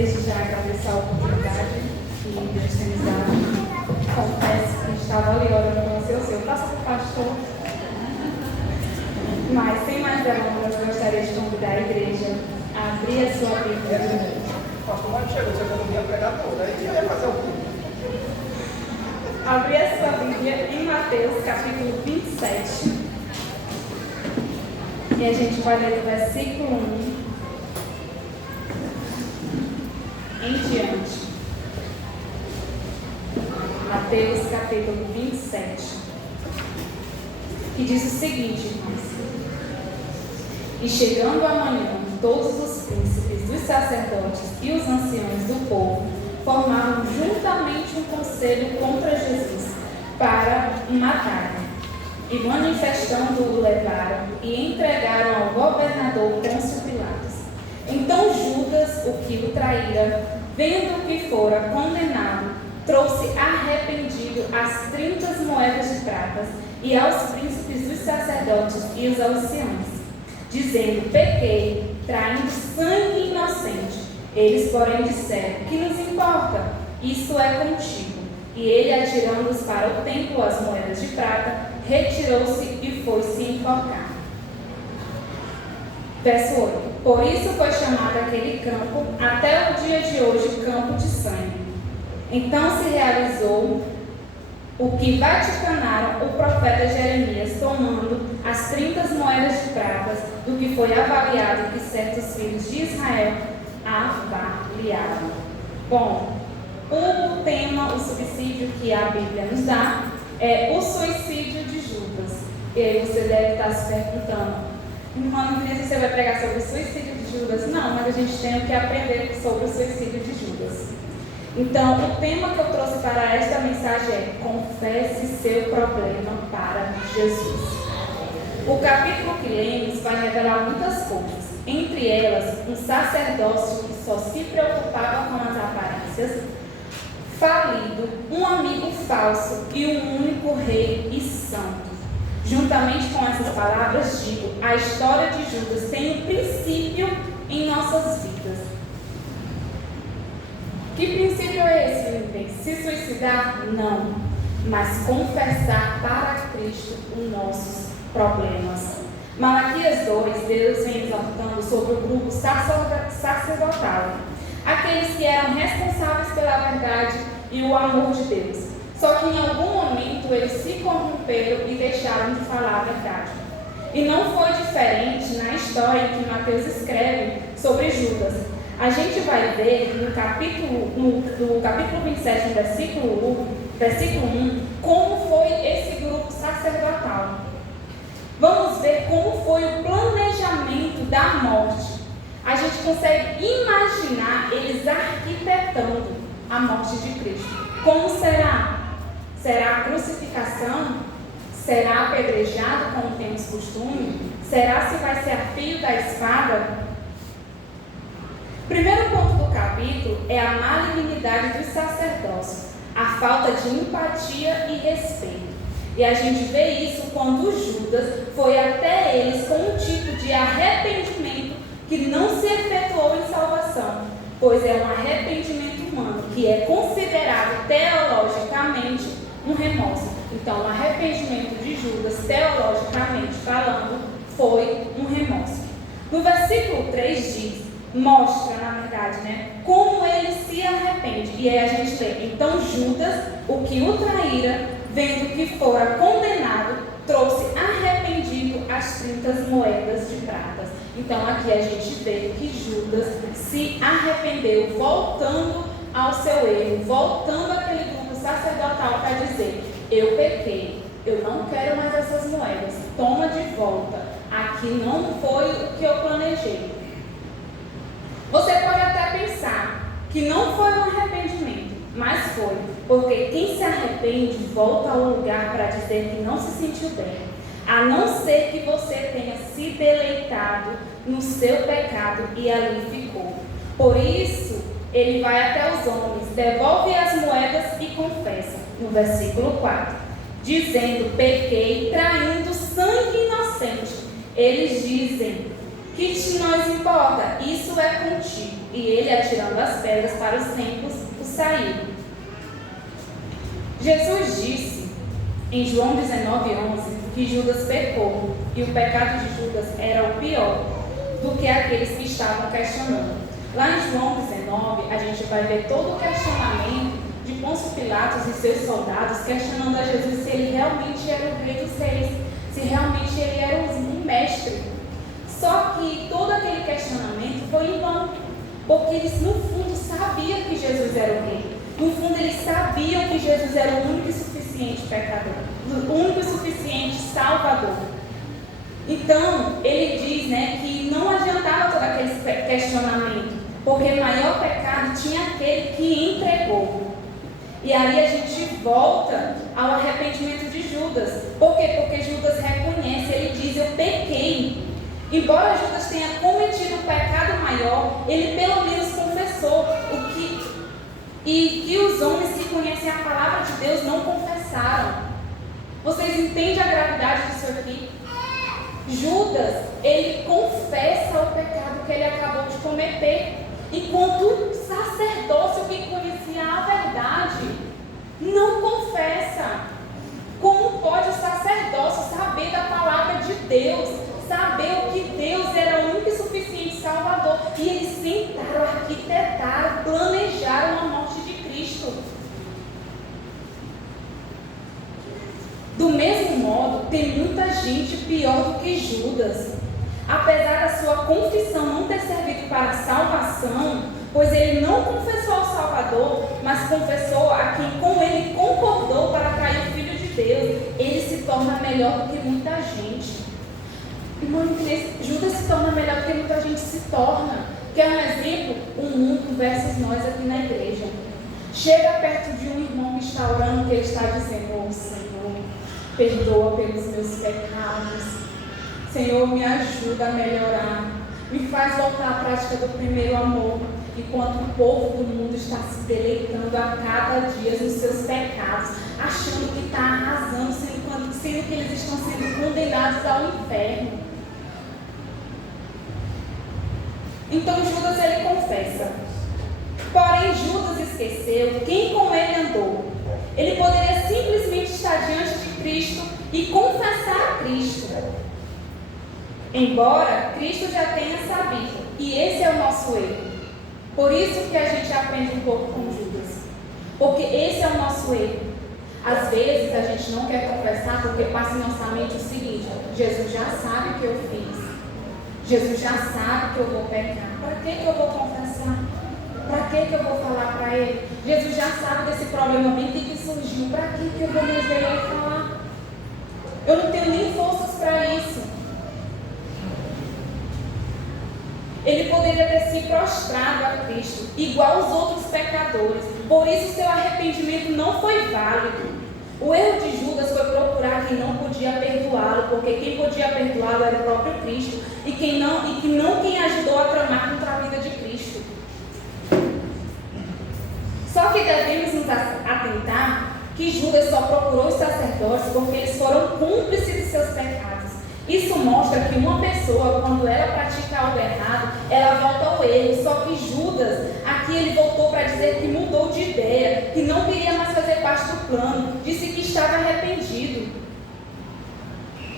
Desde já agradeço a oportunidade que Deus tem nos dado. Confesso que estava ali orando com o seu faça para o pastor. Mas, sem mais delongas, gostaria de convidar a igreja a abrir a sua Bíblia. O pastor Mário chegou, você não ia pregar toda, aí ia fazer o quê? Abrir a sua Bíblia em Mateus, capítulo 27. E a gente vai ler do versículo 1 em diante. Mateus, capítulo 27. Que diz o seguinte, irmãos: E chegando amanhã, todos os príncipes dos sacerdotes e os anciãos do povo formaram juntamente um conselho contra Jesus para o matarem. E manifestando-o levaram e entregaram ao governador Pôncio Pilatos. Então Judas, o que o traíra, vendo que fora condenado, trouxe arrependido as 30 moedas de prata e aos príncipes dos sacerdotes e os anciãos, dizendo: pequei, traindo sangue inocente. Eles, porém, disseram: que nos importa? Isso é contigo. E ele, atirando-os para o templo as moedas de prata, retirou-se e foi-se enforcar. Verso 8. Por isso foi chamado aquele campo, até o dia de hoje, campo de sangue. Então se realizou o que vaticanaram o profeta Jeremias, tomando as 30 moedas de prata, do que foi avaliado que certos filhos de Israel avaliaram. Bom, o tema, o subsídio que a Bíblia nos dá é o suicídio de Judas. E aí você deve estar se perguntando: irmão, você vai pregar sobre o suicídio de Judas? Não, mas a gente tem que aprender sobre o suicídio de Judas. Então, o tema que eu trouxe para esta mensagem é: confesse seu problema para Jesus. O capítulo que lemos vai revelar muitas coisas, entre elas um sacerdócio que só se preocupava com as aparências, falido, um amigo falso e um único rei e santo. Juntamente com essas palavras, digo: a história de Judas tem um princípio em nossas vidas. Que princípio é esse, meu bem? Se suicidar? Não. Mas confessar para Cristo os nossos problemas. Malaquias 2, Deus vem exaltando sobre o grupo sacerdotal, aqueles que eram responsáveis pela verdade e o amor de Deus. Só que em algum momento eles se corromperam e deixaram de falar a verdade. E não foi diferente na história que Mateus escreve sobre Judas. A gente vai ver no capítulo 27, no versículo 1, como foi esse grupo sacerdotal. Vamos ver como foi o planejamento da morte. A gente consegue imaginar eles arquitetando a morte de Cristo. Como será? Será a crucificação? Será apedrejado, como temos costume? Será se vai ser a fio da espada? Primeiro ponto do capítulo é a malignidade do sacerdócio, a falta de empatia e respeito. E a gente vê isso quando Judas foi até eles com um tipo de arrependimento que não se efetuou em salvação, pois é um arrependimento humano, que é considerado teologicamente um remorso. Então, o arrependimento de Judas, teologicamente falando, foi um remorso. No versículo 3 diz, mostra, na verdade, como ele se arrepende. E aí a gente lê: então Judas, o que o traíra, vendo que fora condenado, trouxe arrependido as 30 moedas de prata. Então aqui a gente vê que Judas se arrependeu, voltando ao seu erro, voltando àquele grupo sacerdotal para dizer: eu pequei, eu não quero mais essas moedas, toma de volta, aqui não foi o que eu planejei. Você pode até pensar que não foi um arrependimento, mas foi, porque quem se arrepende volta ao lugar para dizer que não se sentiu bem, a não ser que você tenha se deleitado no seu pecado e ali ficou. Por isso, ele vai até os homens, devolve as moedas e confessa, no versículo 4, dizendo: pequei, traindo sangue inocente. Eles dizem: que te nos importa? Isso é contigo. e ele, atirando as pedras para os templos, o saiu. Jesus disse em João 19:11 que Judas pecou, e o pecado de Judas era o pior do que aqueles que estavam questionando. Lá em João 19, a gente vai ver todo o questionamento de Pôncio Pilatos e seus soldados questionando a Jesus se ele realmente era o rei dos reis, se realmente ele era o mestre. Só que todo aquele questionamento foi em vão, porque eles no fundo sabiam que Jesus era o rei. No fundo eles sabiam que Jesus era o único e suficiente pecador, o único e suficiente salvador. Então ele diz, que não adiantava todo aquele questionamento, porque o maior pecado tinha aquele que entregou. E aí a gente volta ao arrependimento de Judas. Por quê? Porque Judas reconhece, ele diz: eu pequei. Embora Judas tenha cometido um pecado maior, ele pelo menos confessou e que os homens que conhecem a palavra de Deus não confessaram. Vocês entendem a gravidade disso aqui? Judas, ele confessa o pecado que ele acabou de cometer, enquanto o sacerdócio que conhecia a verdade não confessa. Como pode o sacerdócio saber da palavra de Deus, saber o que Deus era o único e suficiente Salvador? E eles sentaram, arquitetaram, planejaram a morte de Cristo. Do mesmo modo, tem muita gente pior do que Judas. Apesar da sua confissão não ter servido para a salvação, pois ele não confessou ao Salvador, mas confessou a quem com ele concordou para trair o Filho de Deus, ele se torna melhor do que muita gente. Irmão, Judas se torna melhor do que muita gente se torna. Quer um exemplo? O mundo versus nós aqui na igreja. Chega perto de um irmão que está orando, que ele está dizendo: oh, Senhor, perdoa pelos meus pecados. Senhor, me ajuda a melhorar. Me faz voltar à prática do primeiro amor. Enquanto o povo do mundo está se deleitando a cada dia nos seus pecados, achando que está arrasando, sendo que eles estão sendo condenados ao inferno. Então Judas, ele confessa. Porém, Judas esqueceu quem com ele andou. Ele poderia simplesmente estar diante de Cristo e confessar a Cristo, embora Cristo já tenha sabido. E esse é o nosso erro. Por isso que a gente aprende um pouco com Judas, porque esse é o nosso erro. Às vezes a gente não quer confessar porque passa em nossa mente o seguinte: Jesus já sabe o que eu fiz, Jesus já sabe que eu vou pecar, para que eu vou confessar? Para que eu vou falar para ele? Jesus já sabe desse problema bem que surgiu, para que eu vou me ajoelhar e falar? Eu não tenho nem forças para isso. Ele poderia ter se prostrado a Cristo, igual os outros pecadores. Por isso seu arrependimento não foi válido. O erro de Judas foi procurar quem não podia perdoá-lo, porque quem podia perdoá-lo era o próprio Cristo, e quem ajudou a tramar contra a vida de Cristo. Só que devemos nos atentar que Judas só procurou os sacerdotes porque eles foram cúmplices de seus pecados. Isso mostra que uma pessoa, quando ela pratica algo errado, ela volta ao erro. Só que Judas, aqui ele voltou para dizer que mudou de ideia, que não queria mais fazer parte do plano, disse que estava arrependido.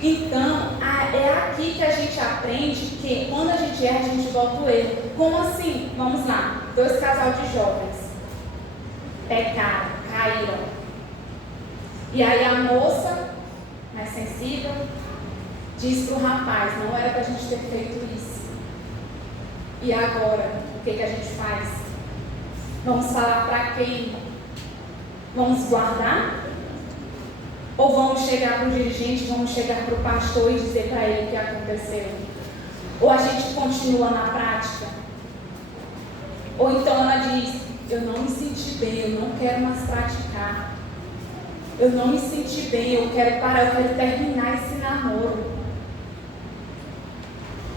Então, é aqui que a gente aprende que quando a gente erra, a gente volta ao erro. Como assim? Vamos lá, 2 casal de jovens pecaram, caíram. E aí a moça, mais sensível, diz para o rapaz: não era para a gente ter feito isso. E agora, o que a gente faz? Vamos falar para quem? Vamos guardar? Ou vamos chegar para o dirigente, vamos chegar para o pastor e dizer para ele o que aconteceu? Ou a gente continua na prática? Ou então ela diz: eu não me senti bem, eu não quero mais praticar. Eu não me senti bem, eu quero parar, eu quero terminar esse namoro.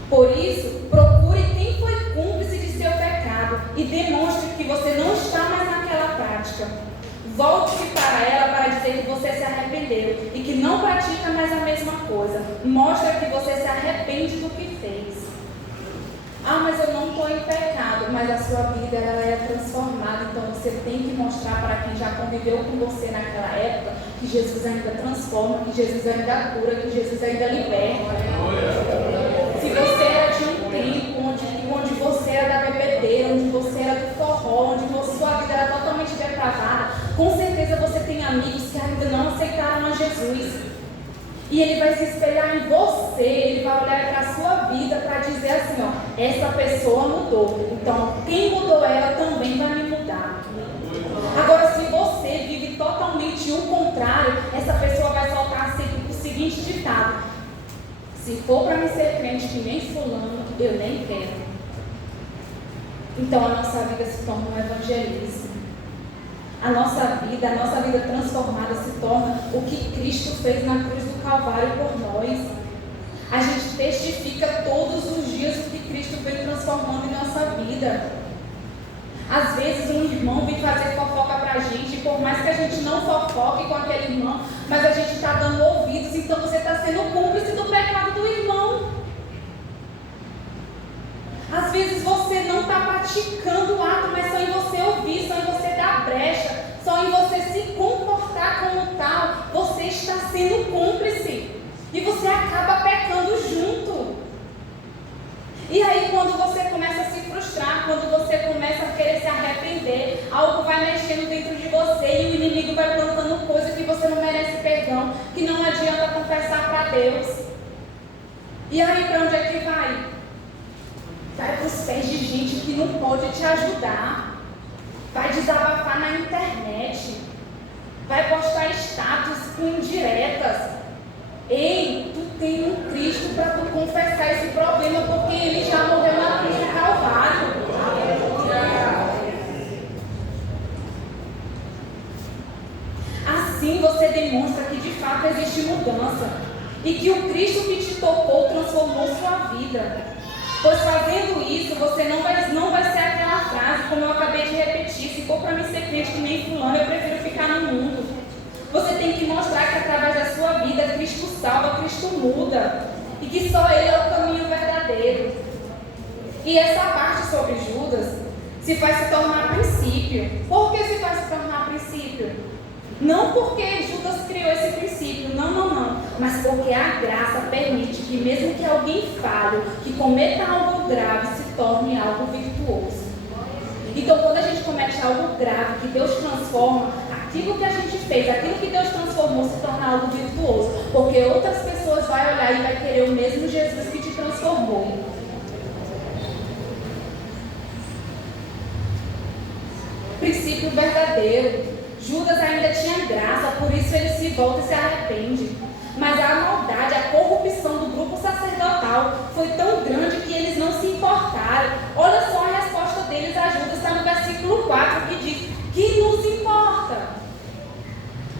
Por isso, procure quem foi cúmplice de seu pecado e demonstre que você não está mais naquela prática. Volte-se para ela para dizer que você se arrependeu e que não pratica mais a mesma coisa. Mostra que você se arrepende do que fez. Ah, mas eu não estou em pecado. amado, mas a sua vida ela é transformada. Então você tem que mostrar para quem já conviveu com você naquela época que Jesus ainda transforma, que Jesus ainda cura, que Jesus ainda liberta. Se você era de um tempo onde você era da bebedeira, onde você era do forró, onde sua vida era totalmente depravada, com certeza você tem amigos que ainda não aceitaram a Jesus. E ele vai se espelhar em você, ele vai olhar para a sua vida para dizer assim, ó, essa pessoa mudou, então quem mudou ela também vai me mudar. Agora, se você vive totalmente o contrário, essa pessoa vai soltar sempre o seguinte ditado: se for para me ser crente que nem fulano, eu nem quero. Então a nossa vida se torna um evangelismo. A nossa vida transformada se torna o que Cristo fez na cruz do Calvário por nós. A gente testifica todos os dias o que Cristo vem transformando em nossa vida. Às vezes um irmão vem fazer fofoca pra gente, por mais que a gente não fofoque com aquele irmão, mas a gente está dando ouvidos, então você está sendo cúmplice do pecado do irmão. Às vezes você não está praticando o ato, mas só em você ouvir, só em você dar brecha, só em você se comportar como tal, você está sendo cúmplice. E você acaba pecando junto. E aí quando você começa a se frustrar, quando você começa a querer se arrepender, algo vai mexendo dentro de você e o inimigo vai plantando coisa que você não merece perdão, que não adianta confessar para Deus. E aí para onde é que vai? Vai para os pés de gente que não pode te ajudar. Vai desabafar na internet. Vai postar status com indiretas. Ei, tu tem um Cristo para tu confessar esse problema, porque ele já morreu na cruz do Calvário. Assim você demonstra que de fato existe mudança e que o Cristo que te tocou transformou sua vida. Pois fazendo isso, você não vai ser aquela frase, como eu acabei de repetir: se for para mim ser crente que nem fulano, eu prefiro ficar no mundo. Você tem que mostrar que através da sua vida Cristo salva, Cristo muda, e que só Ele é o caminho verdadeiro. E essa parte sobre Judas se faz se tornar princípio. Por que se faz se tornar princípio? Não porque Judas criou esse princípio, não, mas porque a graça permite que mesmo que alguém falhe, que cometa algo grave, se torne algo virtuoso. Então quando a gente comete algo grave, que Deus transforma, aquilo que a gente fez, aquilo que Deus transformou se torna algo virtuoso, porque outras pessoas vão olhar e vai querer o mesmo Jesus que te transformou. Princípio verdadeiro. Judas ainda tinha graça, por isso ele se volta e se arrepende. Mas a maldade, a corrupção do grupo sacerdotal foi tão grande que eles não se importaram. Olha só a resposta deles a Judas, está no versículo 4, que diz: que nos importa?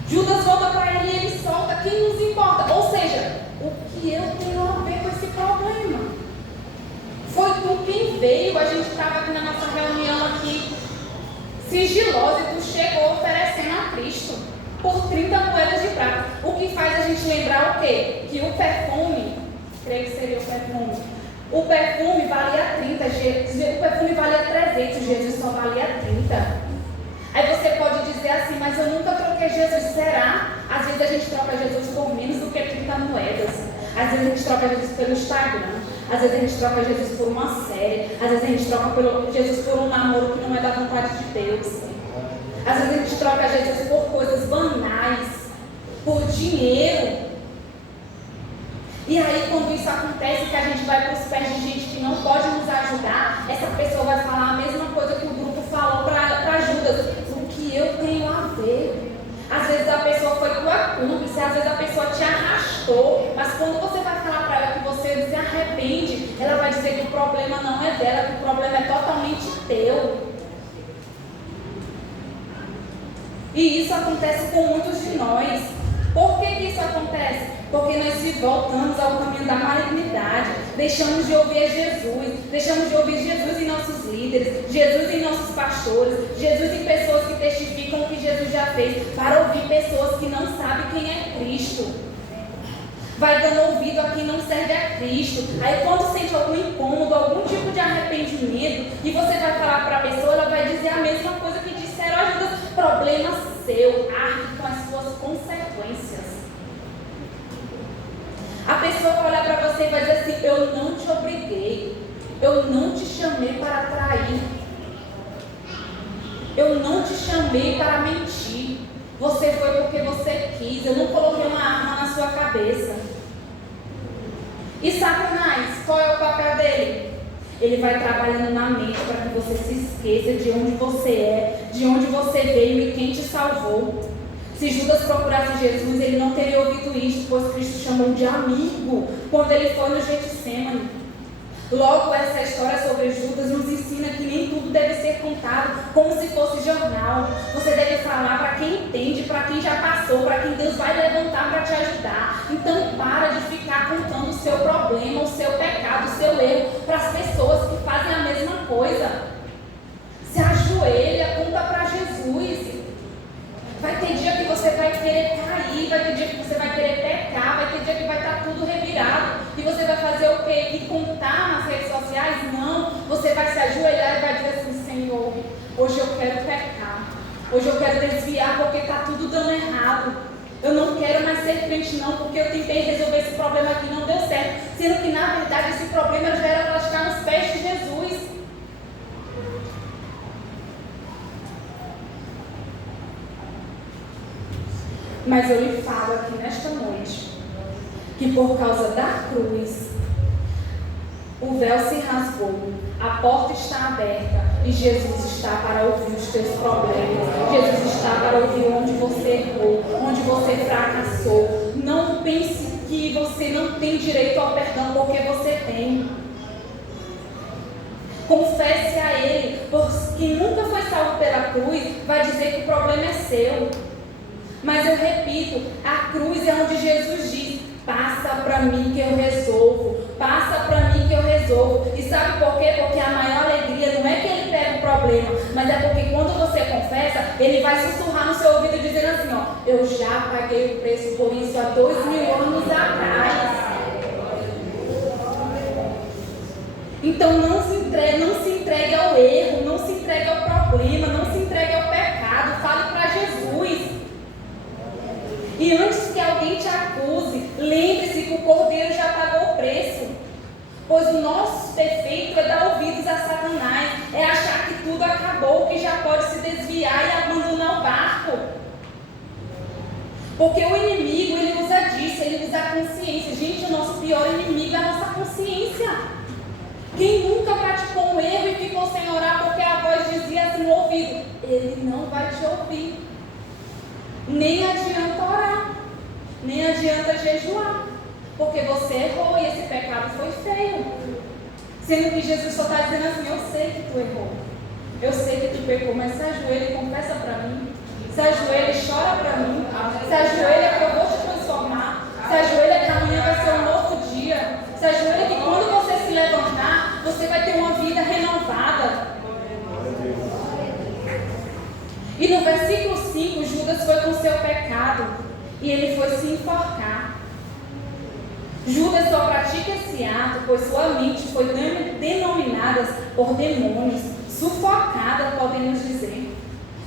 Judas volta para ele e ele solta: quem nos importa? Ou seja, o que eu tenho a ver com esse problema? Foi tu quem veio, a gente estava aqui na nossa reunião aqui, sigilosa, e tu chegou oferecendo a Cristo por 30 moedas de prata. O que faz a gente lembrar o quê? Que o perfume, creio que seria o perfume valia 30, o perfume valia 300, Jesus só valia 30. Aí você pode dizer assim: mas eu nunca troquei Jesus, será? Às vezes a gente troca Jesus por menos do que 30 moedas. Às vezes a gente troca Jesus pelo Instagram. Às vezes a gente troca Jesus por uma série. Às vezes a gente troca Jesus por um namoro que não é da vontade de Deus. Às vezes a gente troca Jesus por coisas banais, por dinheiro. E aí quando isso acontece, que a gente vai para os pés de gente que não pode nos ajudar, essa pessoa vai falar a mesma coisa que o grupo falou para Judas: o que eu tenho a ver? Às vezes a pessoa foi tua cúmplice, às vezes a pessoa te arrastou, mas quando você vai falar para ela que você se arrepende, ela vai dizer que o problema não é dela, que o problema é totalmente teu. E isso acontece com muitos de nós. Por que isso acontece? Porque nós se voltamos ao caminho da malignidade, deixamos de ouvir Jesus, deixamos de ouvir Jesus em nossos líderes, Jesus em nossos pastores, Jesus em pessoas que testificam o que Jesus já fez, para ouvir pessoas que não sabem quem é Cristo. Vai dando ouvido a quem não serve a Cristo. Aí quando sente algum incômodo, algum tipo de arrependimento, e você vai deu, arque com as suas consequências. A pessoa vai olhar para você e vai dizer assim: eu não te obriguei, eu não te chamei para trair, eu não te chamei para mentir, você foi porque você quis, eu não coloquei uma arma na sua cabeça. E Satanás, qual é o papel dele? Ele vai trabalhando na mente para que você se esqueça de onde você é, de onde você veio e quem te salvou. Se Judas procurasse Jesus, ele não teria ouvido isto, pois Cristo chamou de amigo quando ele foi no Getsêmani. Logo, essa história sobre Judas nos ensina que nem tudo deve ser contado como se fosse jornal. Você deve falar para quem entende, para quem já passou, para quem Deus vai levantar para te ajudar. Então, para de ficar contando o seu problema, o seu pecado, o seu erro para as pessoas que fazem a mesma coisa. Se ajoelha, conta para Jesus. Vai ter dia que você vai querer cair, vai ter dia que você vai querer pecar, vai ter dia que vai estar tudo revirado. E você vai fazer o quê? E contar nas redes sociais? Não. Você vai se ajoelhar e vai dizer assim: Senhor, hoje eu quero pecar. Hoje eu quero desviar porque está tudo dando errado. Eu não quero mais ser crente não, porque eu tentei resolver esse problema aqui e não deu certo. Sendo que na verdade esse problema já era para estar nos pés de Jesus. Mas eu lhe falo aqui nesta noite que por causa da cruz o véu se rasgou, a porta está aberta e Jesus está para ouvir os teus problemas. Jesus está para ouvir onde você errou, onde você fracassou. Não pense que você não tem direito ao perdão, porque você tem. Confesse a Ele, porque quem nunca foi salvo pela cruz vai dizer que o problema é seu. Mas eu repito, a cruz é onde Jesus diz: passa para mim que eu resolvo, passa para mim que eu resolvo. E sabe por quê? Porque a maior alegria não é que Ele pega o problema, mas é porque quando você confessa, Ele vai sussurrar no seu ouvido dizendo assim: ó, eu já paguei o preço por isso há 2000 anos atrás. Então não se entregue ao erro, não se entregue ao problema, não se entregue ao pecado, fale para Jesus. E antes que alguém te acuse, lembre-se que o Cordeiro já pagou o preço. Pois o nosso defeito é dar ouvidos a Satanás, é achar que tudo acabou, que já pode se desviar e abandonar o barco. Porque o inimigo, ele usa disso, ele usa a consciência. Gente, o nosso pior inimigo é a nossa consciência. Quem nunca praticou um erro e ficou sem orar porque a voz dizia assim no ouvido: ele não vai te ouvir. Nem adianta orar, nem adianta jejuar, porque você errou e esse pecado foi feio. Sendo que Jesus só está dizendo assim: eu sei que tu errou, eu sei que tu pecou, mas se ajoelha e confessa para mim, se ajoelha e chora para mim, se ajoelha que eu vou te transformar, se ajoelha que amanhã vai ser um novo dia, se ajoelha que quando você se levantar, você vai ter uma vida renovada. E no versículo 5, Judas foi com seu pecado e ele foi se enforcar. Judas só pratica esse ato, pois sua mente foi denominada por demônios, sufocada, podemos dizer.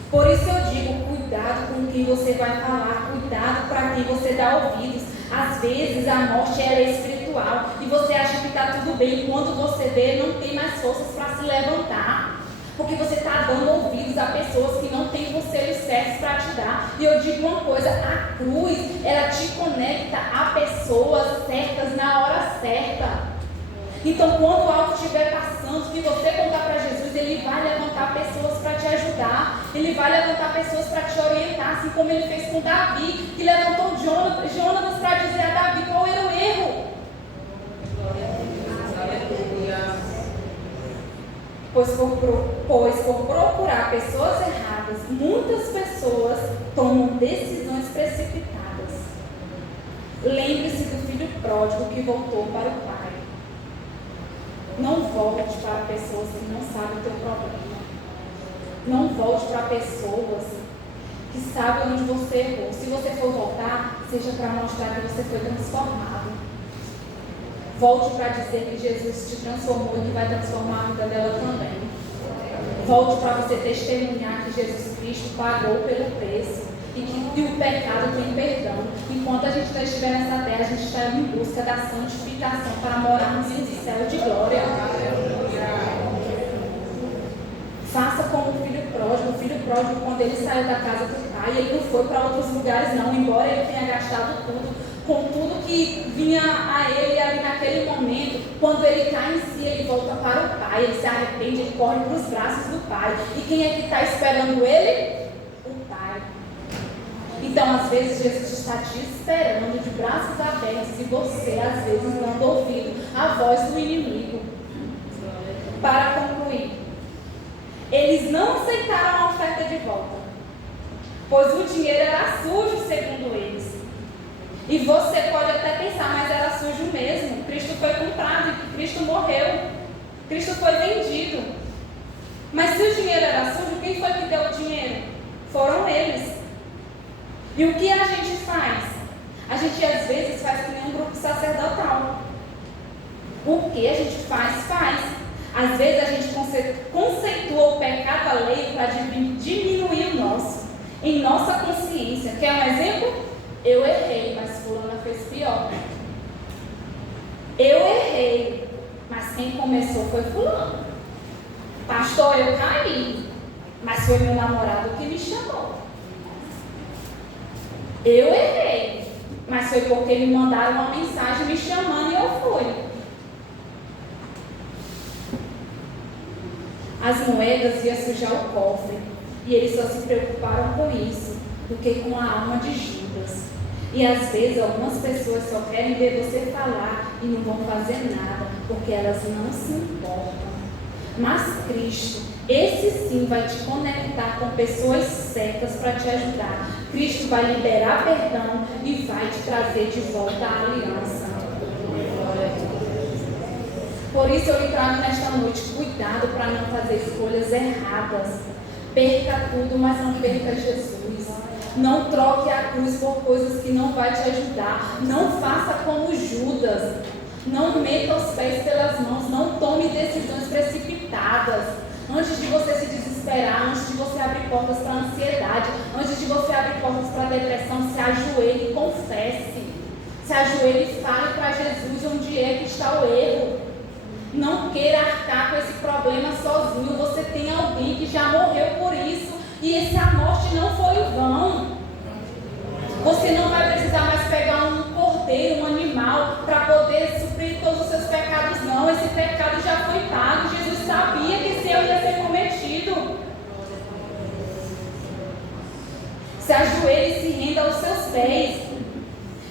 Por isso eu digo, cuidado com quem você vai falar, cuidado para quem você dá ouvidos. Às vezes a morte ela é espiritual e você acha que está tudo bem, quando você vê, não tem mais forças para se levantar. Porque você está dando ouvidos a pessoas que não têm conselhos certos para te dar. E eu digo uma coisa, a cruz, ela te conecta a pessoas certas na hora certa. Então, quando algo estiver passando, que você contar para Jesus, Ele vai levantar pessoas para te ajudar. Ele vai levantar pessoas para te orientar, assim como Ele fez com Davi, que levantou Jonatas para dizer a Davi qual era o erro. Pois por procurar pessoas erradas, muitas pessoas tomam decisões precipitadas. Lembre-se do filho pródigo que voltou para o pai. Não volte para pessoas que não sabem o teu problema. Não volte para pessoas que sabem onde você errou. Se você for voltar, seja para mostrar que você foi transformado. Volte para dizer que Jesus te transformou e que vai transformar a vida dela também. Volte para você testemunhar que Jesus Cristo pagou pelo preço. e o pecado tem perdão. Enquanto a gente estiver nessa terra, a gente está em busca da santificação para morarmos em céu de glória. Faça como o filho pródigo. O filho pródigo, quando ele saiu da casa do pai, ele não foi para outros lugares não, embora ele tenha gastado tudo, com tudo que vinha a ele ali naquele momento. Quando ele cai em si, ele volta para o pai, ele se arrepende, ele corre para os braços do pai. E quem é que está esperando ele? O pai. Então, às vezes, Jesus está te esperando de braços abertos e você, às vezes, não ouvindo a voz do inimigo. Para concluir, eles não aceitaram a oferta de volta, pois o dinheiro era sujo, segundo eles. E você pode até pensar, mas era sujo mesmo. Cristo foi comprado, Cristo morreu, Cristo foi vendido. Mas se o dinheiro era sujo, quem foi que deu o dinheiro? Foram eles. E o que a gente faz? A gente às vezes faz que nem um grupo sacerdotal. O que a gente faz? Às vezes a gente conceitua o pecado alheio para diminuir o nosso, em nossa consciência. Quer um exemplo? Eu errei, mas fulana fez pior. Eu errei, mas quem começou foi fulano. Pastor, eu caí, mas foi meu namorado que me chamou. Eu errei, mas foi porque me mandaram uma mensagem me chamando e eu fui. As moedas iam sujar o cofre, e eles só se preocuparam com isso do que com a alma de Judas. E às vezes algumas pessoas só querem ver você falar e não vão fazer nada, porque elas não se importam. Mas Cristo, esse sim vai te conectar com pessoas certas para te ajudar. Cristo vai liberar perdão e vai te trazer de volta a aliança. Por isso eu lhe trago nesta noite, cuidado para não fazer escolhas erradas. Perca tudo, mas não perca Jesus. Não troque a cruz por coisas que não vai te ajudar. Não faça como Judas. Não meta os pés pelas mãos. Não tome decisões precipitadas. Antes de você se desesperar, antes de você abrir portas para a ansiedade, antes de você abrir portas para a depressão, se ajoelhe e confesse. Se ajoelhe e fale para Jesus onde é que está o erro. Não queira arcar com esse problema sozinho. Você tem alguém que já morreu por isso. E essa morte não foi em vão. Você não vai precisar mais pegar um cordeiro, um animal, para poder suprir todos os seus pecados, não. Esse pecado já foi pago. Jesus sabia que esse erro ia ser cometido. Se ajoelhe e se renda aos seus pés.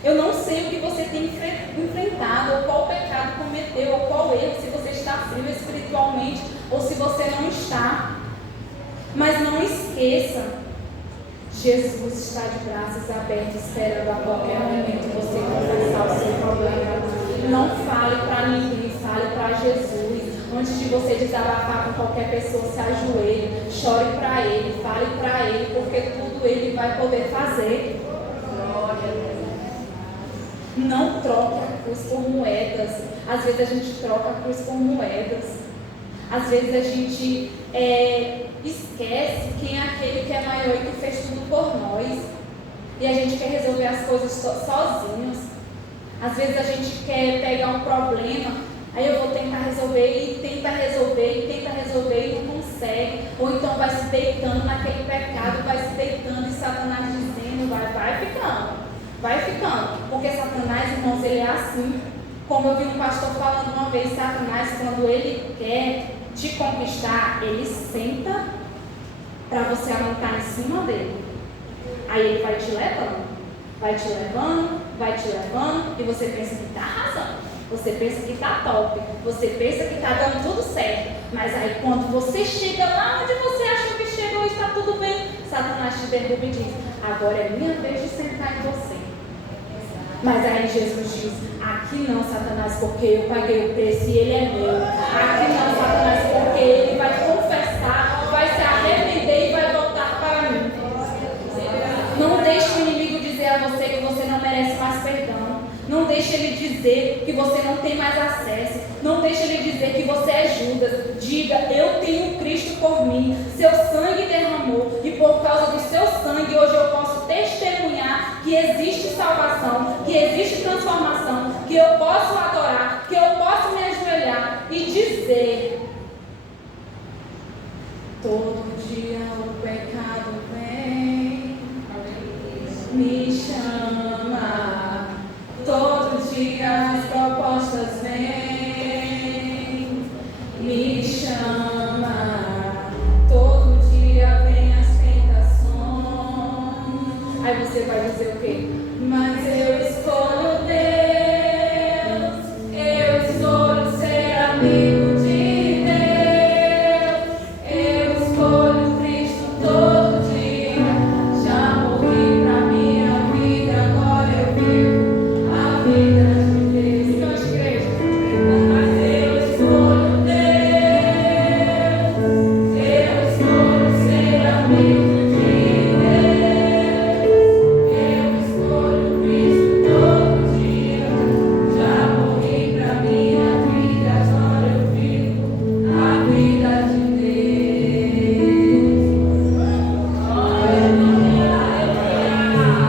Eu não sei o que você tem enfrentado, ou qual pecado cometeu, ou qual erro, se você está frio espiritualmente, ou se você não está. Mas não esqueça, Jesus está de braços abertos, esperando a qualquer momento você confessar o seu problema. Não fale para ninguém, fale para Jesus. Antes de você desabafar com qualquer pessoa, se ajoelhe, chore para Ele, fale para Ele, porque tudo Ele vai poder fazer. Não troque a cruz por moedas. Às vezes a gente troca a cruz por moedas. Às vezes a gente esquece quem é aquele que é maior e que fez tudo por nós. E a gente quer resolver as coisas sozinhos. Às vezes a gente quer pegar um problema, aí eu vou tentar resolver e tenta resolver e não consegue. Ou então vai se deitando naquele pecado, vai se deitando e Satanás dizendo, vai ficando. Porque Satanás, irmãos, ele é assim. Como eu vi um pastor falando uma vez, Satanás, quando ele quer te conquistar, ele senta para você montar em cima dele. Aí ele vai te levando, e você pensa que está arrasando, você pensa que está top, você pensa que está dando tudo certo. Mas aí quando você chega lá onde você achou que chegou e está tudo bem, Satanás te derruba e diz, agora é minha vez de sentar em você. Mas aí Jesus diz, aqui não, Satanás, porque eu paguei o preço e ele é meu. Aqui não, Satanás, porque ele vai confessar, vai se arrepender e vai voltar para mim. Não deixe o inimigo dizer a você que você não merece mais perdão. Não deixe ele dizer que você não tem mais acesso. Não deixe ele dizer que você é Judas. Diga, eu tenho Cristo por mim. Seu sangue derramou e por causa do seu sangue hoje eu posso ter existe salvação, que existe transformação, que eu posso adorar